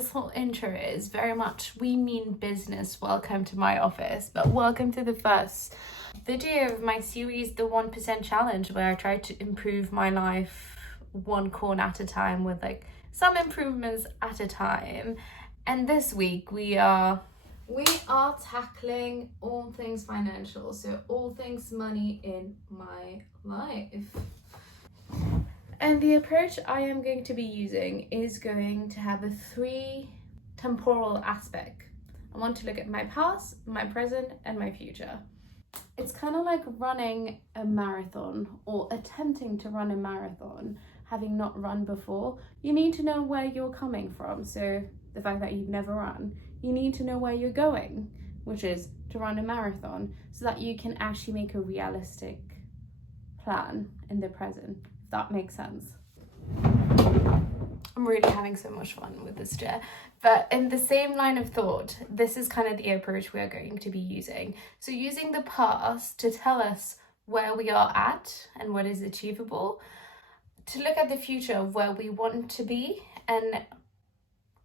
this whole intro is very much we mean business. Welcome to my office, but welcome to the first video of my series, the 1% challenge, where I try to improve my life one corner at a time with like some improvements at a time. And this week we are tackling all things financial, so all things money in my life. And the approach I am going to be using is going to have a 3 temporal aspect. I want to look at my past, my present, and my future. It's kind of like running a marathon or attempting to run a marathon, having not run before. You need to know where you're coming from. So the fact that you've never run, you need to know where you're going, which is to run a marathon, so that you can actually make a realistic plan in the present. That makes sense. I'm really having so much fun with this chair. But in the same line of thought, this is kind of the approach we are going to be using. So using the past to tell us where we are at and what is achievable, to look at the future of where we want to be, and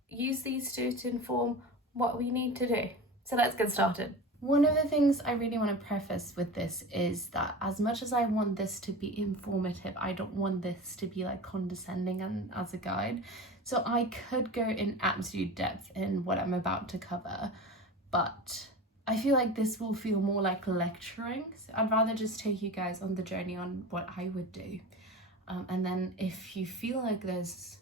use these two to inform what we need to do. So let's get started. One of the things I really want to preface with this is that as much as I want this to be informative, I don't want this to be like condescending and as a guide. So I could go in absolute depth in what I'm about to cover, but I feel like this will feel more like lecturing. So I'd rather just take you guys on the journey on what I would do. And then if you feel like there's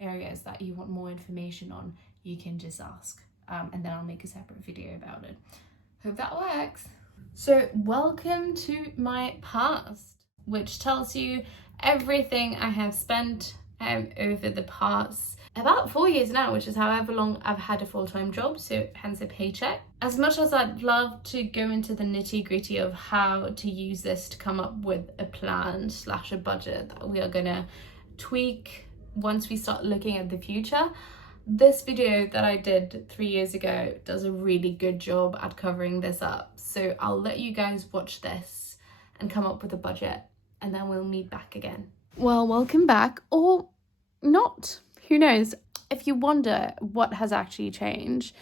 areas that you want more information on, you can just ask. And then I'll make a separate video about it. Hope that works. So welcome to my past, which tells you everything I have spent over the past about 4 years now, which is however long I've had a full-time job, so hence a paycheck. As much as I'd love to go into the nitty-gritty of how to use this to come up with a plan / a budget that we are gonna tweak once we start looking at the future, this video that I did 3 years ago does a really good job at covering this up. So I'll let you guys watch this and come up with a budget, and then we'll meet back again. Well, welcome back, or not, who knows. If you wonder what has actually changed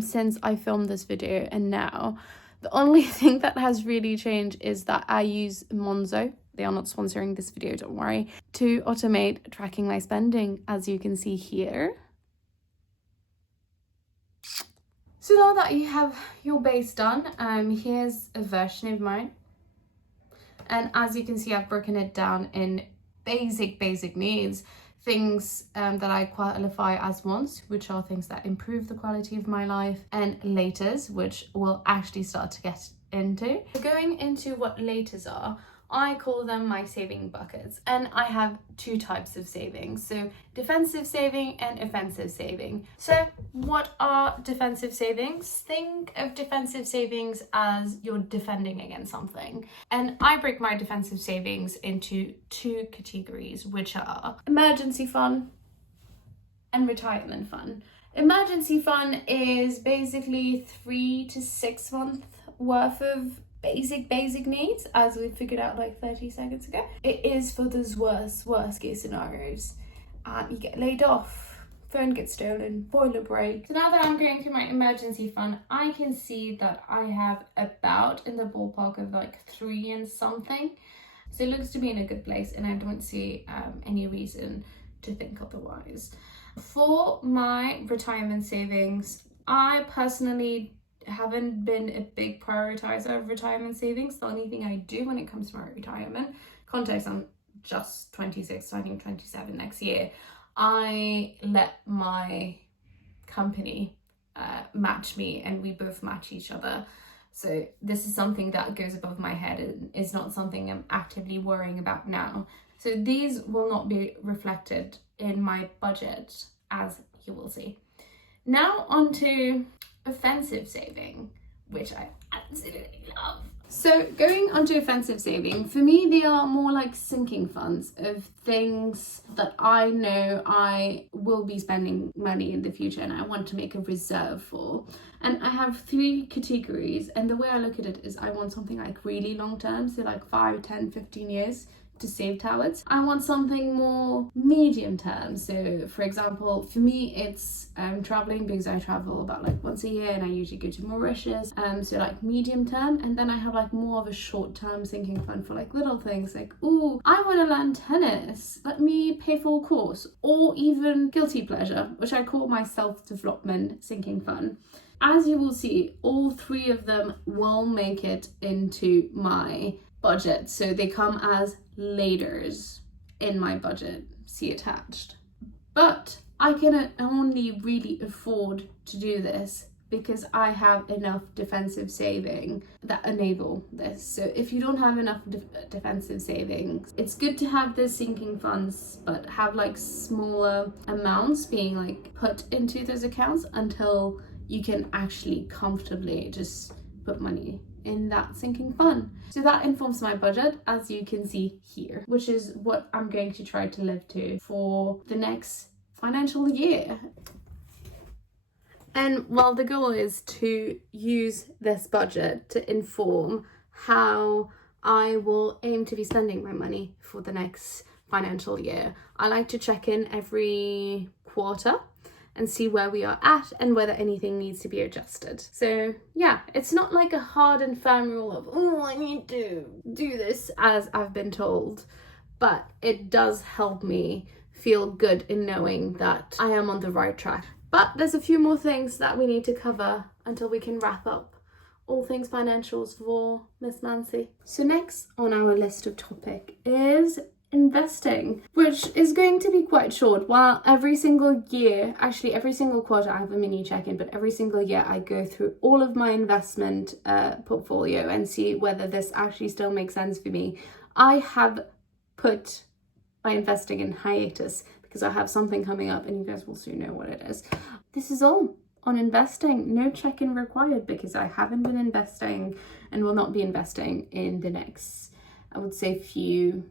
since I filmed this video and now, the only thing that has really changed is that I use Monzo. They are not sponsoring this video, don't worry, to automate tracking my spending, as you can see here. So now that you have your base done, here's a version of mine. And as you can see, I've broken it down in basic needs, things that I qualify as wants, which are things that improve the quality of my life, and laters, which we'll actually start to get into. Going into what laters are, I call them my saving buckets, and I have 2 types of savings, so defensive saving and offensive saving. So what are defensive savings? Think of defensive savings as you're defending against something, and I break my defensive savings into 2 categories, which are emergency fund and retirement fund. Emergency fund is basically 3 to 6 months worth of basic needs, as we figured out like 30 seconds ago. It is for those worst case scenarios. You get laid off, phone gets stolen, boiler break. So now that I'm going through my emergency fund, I can see that I have about in the ballpark of like 3 and something. So it looks to be in a good place, and I don't see any reason to think otherwise. For my retirement savings, I personally haven't been a big prioritizer of retirement savings. The only thing I do when it comes to my retirement context, I'm just 26, turning 27 next year, I let my company match me, and we both match each other. So this is something that goes above my head and is not something I'm actively worrying about now. So these will not be reflected in my budget, as you will see. Now on to offensive saving, which I absolutely love. So going on to offensive saving, for me they are more like sinking funds of things that I know I will be spending money in the future and I want to make a reserve for. And I have 3 categories, and the way I look at it is I want something like really long term, so like 5, 10, 15 years to save towards. I want something more medium term. So for example, for me it's traveling, because I travel about like once a year and I usually go to Mauritius. So like medium term, and then I have like more of a short term sinking fund for like little things like, ooh, I want to learn tennis, let me pay for a course, or even guilty pleasure, which I call my self-development sinking fund. As you will see, all three of them will make it into my budget, so they come as laters in my budget, see attached. But I can only really afford to do this because I have enough defensive saving that enable this. So if you don't have enough defensive savings, it's good to have the sinking funds, but have like smaller amounts being like put into those accounts until you can actually comfortably just put money in that sinking fund. So that informs my budget, as you can see here, which is what I'm going to try to live to for the next financial year. And well, the goal is to use this budget to inform how I will aim to be spending my money for the next financial year. I like to check in every quarter and see where we are at and whether anything needs to be adjusted. So yeah, it's not like a hard and firm rule of, oh, I need to do this as I've been told, but it does help me feel good in knowing that I am on the right track. But there's a few more things that we need to cover until we can wrap up all things financials for Miss Nancy. So next on our list of topic is investing, which is going to be quite short. While every single year, actually every single quarter, I have a mini check-in, but every single year I go through all of my investment portfolio and see whether this actually still makes sense for me. I have put my investing in hiatus because I have something coming up and you guys will soon know what it is. This is all on investing. No check-in required because I haven't been investing and will not be investing in the next, I would say, few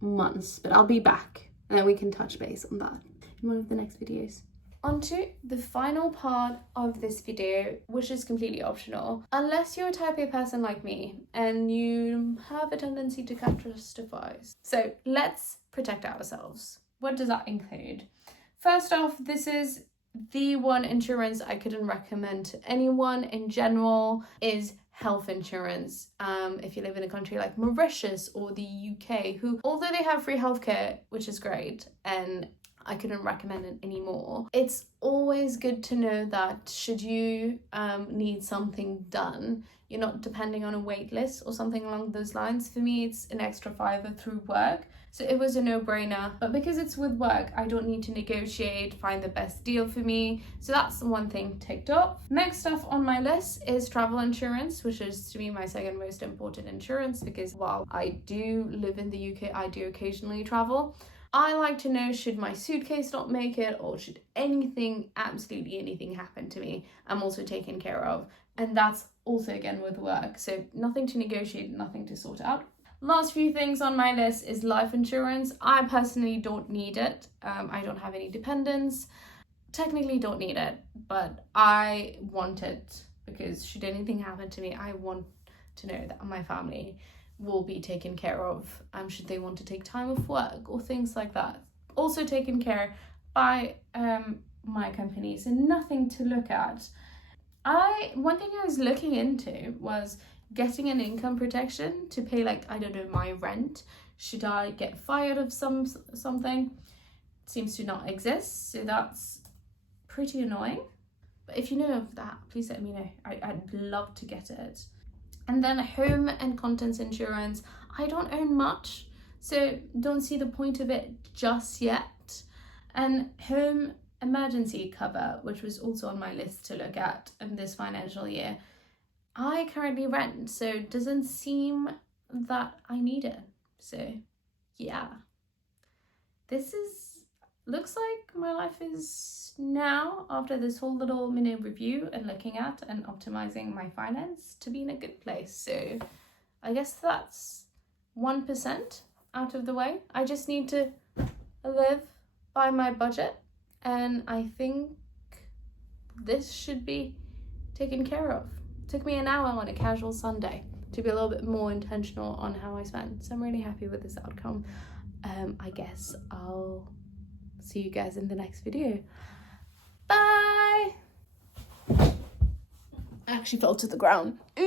months, but I'll be back and then we can touch base on that in one of the next videos. On to the final part of this video, which is completely optional unless you're a type A person like me and you have a tendency to catastrophize. So let's protect ourselves. What does that include? First off, this is the one insurance I couldn't recommend to anyone in general is health insurance. If you live in a country like Mauritius or the UK, who, although they have free healthcare, which is great, and I couldn't recommend it anymore, it's always good to know that should you need something done, you're not depending on a wait list or something along those lines. For me, it's an extra $5 through work, so it was a no-brainer. But because it's with work, I don't need to negotiate, find the best deal for me. So that's one thing ticked off. Next stuff on my list is travel insurance, which is to me my second most important insurance, because while I do live in the UK, I do occasionally travel. I like to know, should my suitcase not make it, or should anything, absolutely anything happen to me, I'm also taken care of. And that's also again with work. So nothing to negotiate, nothing to sort out. Last few things on my list is life insurance. I personally don't need it. I don't have any dependents. Technically don't need it, but I want it because should anything happen to me, I want to know that my family will be taken care of, should they want to take time off work or things like that. Also taken care by my company, so nothing to look at. One thing I was looking into was getting an income protection to pay, like, I don't know, my rent. Should I get fired of something? It seems to not exist, so that's pretty annoying. But if you know of that, please let me know. I'd love to get it. And then home and contents insurance. I don't own much, so don't see the point of it just yet. And home emergency cover, which was also on my list to look at in this financial year. I currently rent, so it doesn't seem that I need it. So yeah, looks like my life is now, after this whole little mini review and looking at and optimizing my finance, to be in a good place. So I guess that's 1% out of the way. I just need to live by my budget, and I think this should be taken care of. It took me an hour on a casual Sunday to be a little bit more intentional on how I spend. So I'm really happy with this outcome. I guess I'll see you guys in the next video. Bye. I actually fell to the ground.